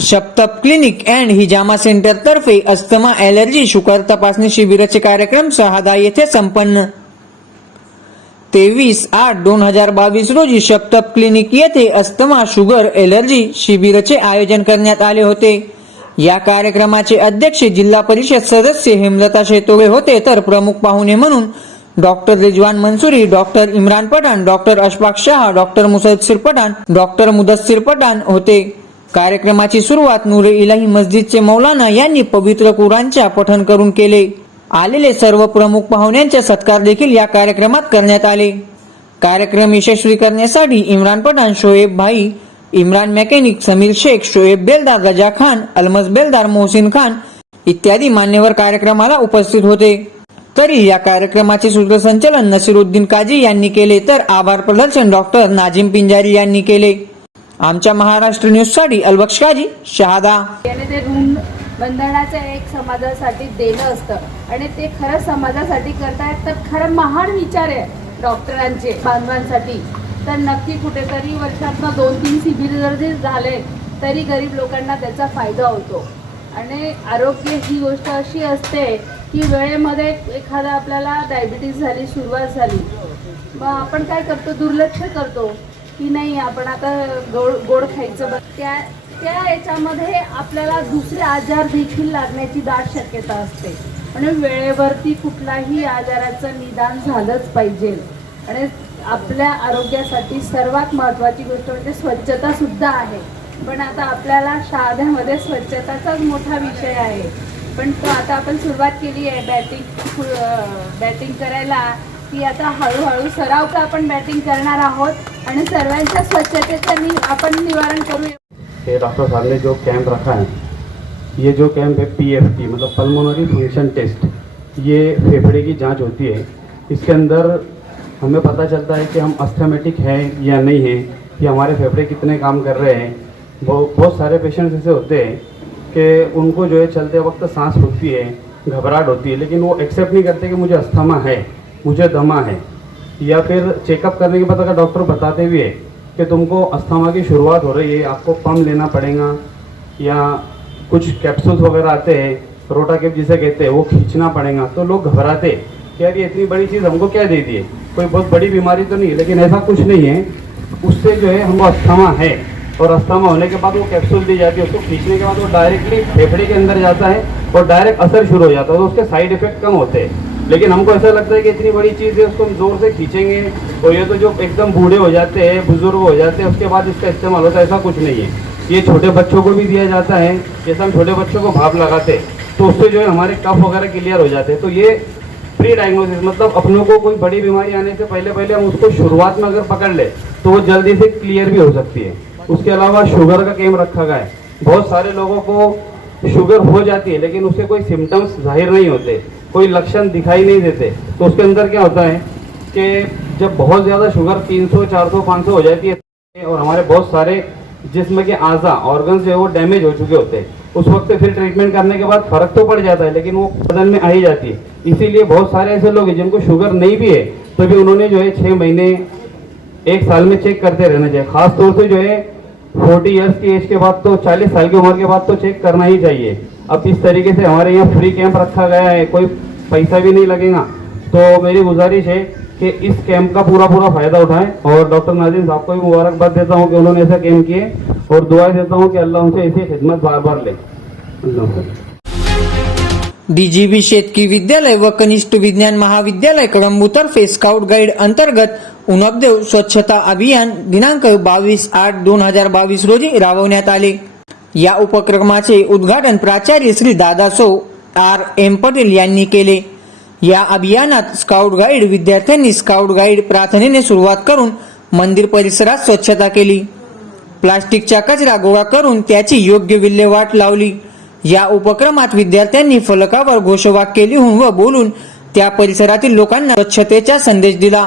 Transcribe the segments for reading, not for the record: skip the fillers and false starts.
शपथप clinic and hijama centre तर्फे asthma allergy sugar तपासणी शिबिराचे कार्यक्रम शहादा येथे संपन्न. 23/8/2022 रोजी शपथप क्लिनिक येथे अस्थमा शुगर ॲलर्जी शिबिराचे आयोजन करण्यात आले होते. या कार्यक्रमाचे अध्यक्ष जिल्हा परिषद सदस्य हेमलता शेतोळे होते, तर प्रमुख पाहुणे म्हणून doctor Rizwan Mansuri, doctor Imran Pathan, doctor Ashfaq Shah, doctor Musaddir Pathan, doctor Mudassir Pathan होते. कार्यक्रमाची सुरुवात नूर इलाही मस्जिदचे मौलाना यांनी पवित्र कुराणच्या पठण करून केले. आलेले सर्व प्रमुख पाहुण्यांचा सत्कार देखील या कार्यक्रमात करण्यात आले. कार्यक्रम यशस्वी करण्यासाठी इम्रान पठाण, शोएब भाई, इम्रान मेकॅनिक, समीर शेख, शोएब बेलदार, रजा खान, अलमस बेलदार, मोहसिन खान इत्यादी मान्यवर कार्यक्रमाला उपस्थित होते. तरी या कार्यक्रमाचे सूत्रसंचालन नसीरुद्दीन काजी यांनी केले, तर आभार प्रदर्शन डॉक्टर नाजिम पिंजारी यांनी केले. आमच्या महाराष्ट्र न्यूज साठी अलबक्ष काजी, शहादा. ते ऋण बंधनाचं एक समाजासाठी देणं असतं आणि ते खरं समाजासाठी करतायत, तर खरं महान विचार आहे डॉक्टरांचे बांधवांसाठी. तर नक्की कुठेतरी वर्षातनं 2-3 शिबिर जर जे झाले तरी गरीब लोकांना त्याचा फायदा होतो. आणि आरोग्य ही गोष्ट अशी असते की वेळेमध्ये एखादा आपल्याला डायबिटीज झाली, सुरुवात झाली, मग आपण काय करतो, दुर्लक्ष करतो की नाही आपण आता गोड खायचं. त्या याच्यामध्ये आपल्याला दुसरे आजार देखील लागण्याची दाट शक्यता असते. म्हणून वेळेवरती कुठलाही आजाराचं निदान झालंच पाहिजे. आणि आपल्या आरोग्यासाठी सर्वात महत्त्वाची गोष्ट म्हणजे स्वच्छता सुद्धा आहे. पण आता आपल्याला शहाद्यामध्ये स्वच्छताचाच मोठा विषय आहे. पण तो आता आपण सुरुवात केली आहे बॅटिंग करायला, की आता हळूहळू सराव का आपण बॅटिंग करणार आहोत आणि सर्वांच्या स्वच्छतेचं आपण निवारण करूया. डॉक्टर साहब ने जो कैंप रखा है, ये जो कैंप है PFT मतलब पल्मोनरी फंक्शन टेस्ट, ये फेफड़े की जांच होती है. इसके अंदर हमें पता चलता है कि हम अस्थमेटिक हैं या नहीं हैं, कि हमारे फेफड़े कितने काम कर रहे हैं. बहुत सारे पेशेंट्स ऐसे होते हैं कि उनको जो है चलते वक्त सांस रुकती है, घबराहट होती है, लेकिन वो एक्सेप्ट नहीं करते कि मुझे अस्थमा है, मुझे दमा है. या फिर चेकअप करने के बाद अगर डॉक्टर बताते भी है कि तुमको अस्थमा की शुरुआत हो रही है, आपको पम्प लेना पड़ेगा, या कुछ कैप्सूल्स वगैरह आते हैं, रोटाकेप जिसे कहते हैं, वो खींचना पड़ेगा, तो लोग घबराते कि यार ये इतनी बड़ी चीज़ हमको क्या दे दी है, कोई बहुत बड़ी बीमारी तो नहीं है. लेकिन ऐसा कुछ नहीं है. उससे जो है हमको अस्थमा है, और अस्थमा होने के बाद वो कैप्सूल दी जाती है, उसको खींचने के बाद वो डायरेक्टली फेफड़े के अंदर जाता है और डायरेक्ट असर शुरू हो जाता है. तो उसके साइड इफेक्ट कम होते हैं. लेकिन हमको ऐसा लगता है कि इतनी बड़ी चीज़ है, उसको हम जोर से खींचेंगे और ये तो जो एकदम बूढ़े हो जाते हैं, बुजुर्ग हो जाते हैं, उसके बाद इसका इस्तेमाल होता है. ऐसा कुछ नहीं है. ये छोटे बच्चों को भी दिया जाता है. जैसे हम छोटे बच्चों को भाप लगाते तो उससे जो है हमारे कफ वगैरह क्लियर हो जाते हैं. तो ये प्री डायग्नोसिस मतलब अपनों को कोई बड़ी बीमारी आने से पहले हम उसको शुरुआत में अगर पकड़ ले तो वो जल्दी से क्लियर भी हो सकती है. उसके अलावा शुगर का कैंप रखा गया है. बहुत सारे लोगों को शुगर हो जाती है लेकिन उसके कोई सिम्टम्स जाहिर नहीं होते, कोई लक्षण दिखाई नहीं देते. तो उसके अंदर क्या होता है कि जब बहुत ज़्यादा शुगर 300, 400, 500 हो जाती है और हमारे बहुत सारे जिस्म के आज़ा ऑर्गन्स जो है वो डैमेज हो चुके होते हैं, उस वक्त फिर ट्रीटमेंट करने के बाद फ़र्क तो पड़ जाता है लेकिन वो बदन में आ ही जाती है. इसीलिए बहुत सारे ऐसे लोग हैं जिनको शुगर नहीं भी है तो भी उन्होंने जो है 6 महीने 1 साल में चेक करते रहना चाहिए. खास तौर से जो है 40 ईयर्स की एज के बाद तो 40 साल की उम्र के बाद तो चेक करना ही चाहिए. अब इस तरीके से हमारे यहाँ फ्री कैंप रखा गया है, कोई पैसा भी नहीं लगेगा. तो मेरी गुजारिश है कि इस कैंप का पूरा फायदा उठाएं और डॉक्टर नाजिम साहब को भी मुबारकबाद देता हूँ कि उन्होंने ऐसा कैंप किए और दुआएं देता हूँ कि अल्लाह उनसे ऐसी खिदमत बार ले. DGB शेतकी विद्यालय व कनिष्ठ विज्ञान महाविद्यालय कळंबू तर्फे स्काउट गाईड अंतर्गत उनकदेव स्वच्छता अभियान दिनांक 22/8/2022 रोजी राबवण्यात आले. या उपक्रमाचे उद्घाटन प्राचार्य श्री दादासो R.M. पटेल यांनी केले. या अभियानात स्काउट गाईड विद्यार्थ्यांनी स्काउट गाईड प्रार्थनेने सुरुवात करून मंदिर परिसरात स्वच्छता केली. प्लास्टिकचा कचरा गोळा करून त्याची योग्य विल्हेवाट लावली. या उपक्रमात विद्यार्थ्यांनी फलकावर घोषवाक्य लिहून व बोलून त्या परिसरातील लोकांना स्वच्छतेचा संदेश दिला.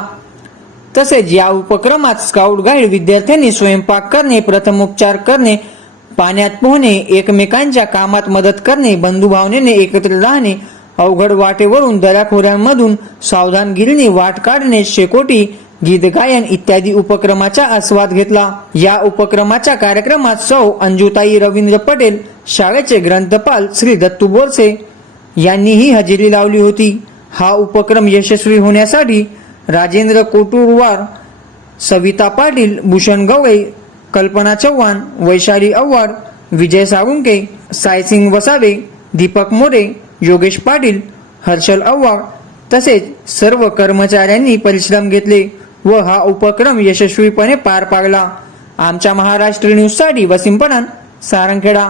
तसेच या उपक्रमात स्काउट गाईड विद्यार्थ्यांनी स्वयंपाक करणे, प्रथमोपचार करणे, पाण्यात पोहणे, एकमेकांच्या कामात मदत करणे, बंधुभावनेने एकत्र राहणे अवघड वाटेवरून दऱ्याखोऱ्यांमधून सावधानगिरीने वाट काढणे, शेकोटी, गीत गायन इत्यादी उपक्रमाचा आस्वाद घेतला। या उपक्रमाच्या कार्यक्रमात सौ अंजुताई रवींद्र पटेल, शाळेचे ग्रंथपाल श्री दत्तू बोरसे यांनीही हजेरी लावली होती। हा उपक्रम यशस्वी होण्यासाठी राजेंद्र कोटुरवार, सविता पाटील, भूषण गवळे, कल्पना चव्हाण, वैशाली आव्हाड, विजय साळुंके, सायसिंग वसावे, दीपक मोरे, योगेश पाटील, हर्षल आव्हाड तसेच सर्व कर्मचाऱ्यांनी परिश्रम घेतले व हा उपक्रम यशस्वीपणे पार पाडला। आमच्या महाराष्ट्र न्यूजसाठी वसीम पठाण, सारंगखेडा।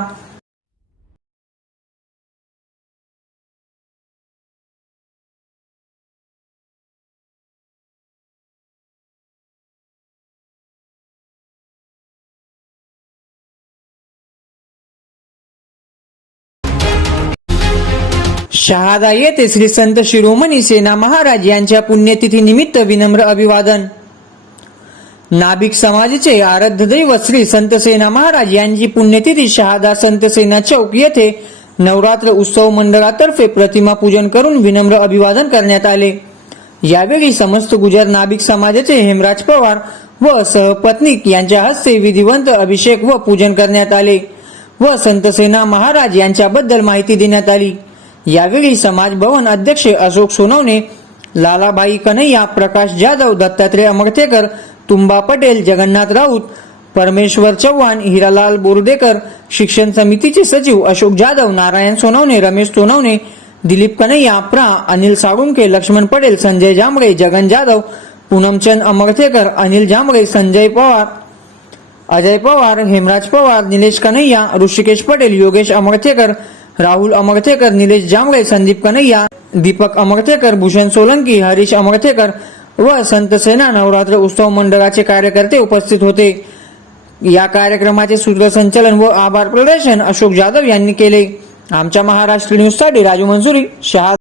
शहादा येथे श्री संत शिरोमणी सेना महाराज यांच्या पुण्यतिथी निमित्त विनम्र अभिवादन। नाभिक समाजाचे आराध्य दैवत श्री संत सेना महाराज यांची पुण्यतिथी शहादा संत सेना चौक येथे नवरात्र उत्सव मंडळातर्फे प्रतिमा पूजन करून विनम्र अभिवादन करण्यात आले। यावेळी समस्त गुजर नाभिक समाजाचे हेमराज पवार व सहपत्नीक यांच्या हस्ते विधिवंत अभिषेक व पूजन करण्यात आले व संत सेना महाराज यांच्याबद्दल माहिती देण्यात आली। यावेळी समाज भवन अध्यक्ष अशोक सोनवणे, लालाभाई कन्हैया, प्रकाश जाधव, दत्तात्रय अमरथेकर, तुंबा पटेल, जगन्नाथ राऊत, परमेश्वर चव्हाण, हिरालाल बोर्डेकर, शिक्षण समितीचे सचिव अशोक जाधव, नारायण सोनवणे, रमेश सोनवणे, दिलीप कन्हैया, प्रा, अनिल साळुंके, लक्ष्मण पटेल, संजय जांभळे, जगन जाधव, पूनमचंद अमरथेकर, अनिल जांभळे, संजय पवार, अजय पवार, हेमराज पवार, निलेश कन्हैया, ऋषिकेश पटेल, योगेश अमरथेकर, राहुल अमरथेकर, निलेश जांभळे, संदीप कन्हैया, दीपक अमरथेकर, भूषण सोलंकी, हरीश अमरथेकर व संत सेना नवरात्र उत्सव मंडळाचे कार्यकर्ते उपस्थित होते। या कार्यक्रमाचे सूत्रसंचालन व आभार प्रदर्शन अशोक जाधव यांनी केले। आमच्या महाराष्ट्र न्यूजसाठी राजू मंसुरी, शहादा।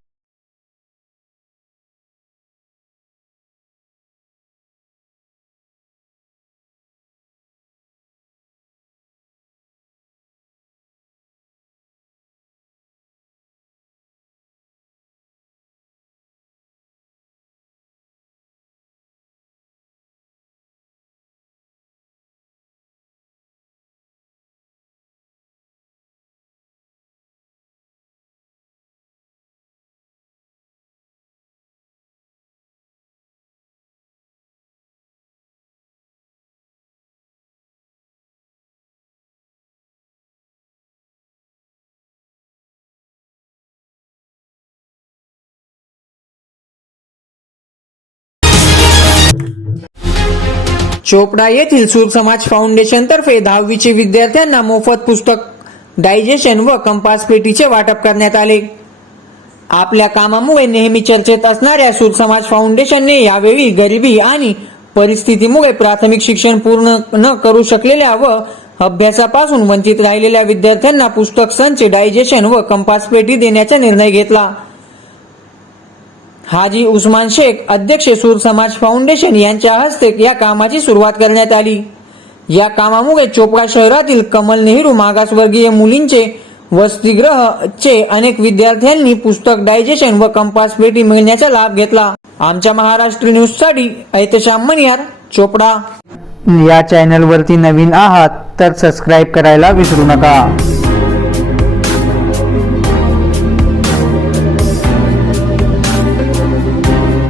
चोपडा येथील सूर समाज फाउंडेशन तर्फे 10वीचे विद्यार्थ्यांना मोफत पुस्तक, डायजेशन व कंपास पेटीचे वाटप करण्यात आले। आपल्या कामामुळे नेहमी चर्चेत असणाऱ्या सूर समाज फाउंडेशनने यावेळी गरिबी आणि परिस्थितीमुळे प्राथमिक शिक्षण पूर्ण न करू शकलेल्या व अभ्यासापासून वंचित राहिलेल्या विद्यार्थ्यांना पुस्तक संच, डायजेशन व कंपास पेटी देण्याचा निर्णय घेतला। हाजी उस्मान शेख, अध्यक्ष सूर समाज फाउंडेशन यांच्या हस्ते या कामाची सुरुवात करण्यात आली। या कामामुळे चोपडा शहरातील कमल नेहरू मागासवर्गीय मुलींचे वसतिगृहचे अनेक विद्यार्थ्यांनी पुस्तक, डायजेशन व कंपास पेटी मिळण्याचा लाभ घेतला। आमच्या महाराष्ट्र न्यूजसाठी ऐतशाम मनियार, चोपडा। या चॅनलवरती नवीन आहात तर सबस्क्राइब करायला विसरू नका।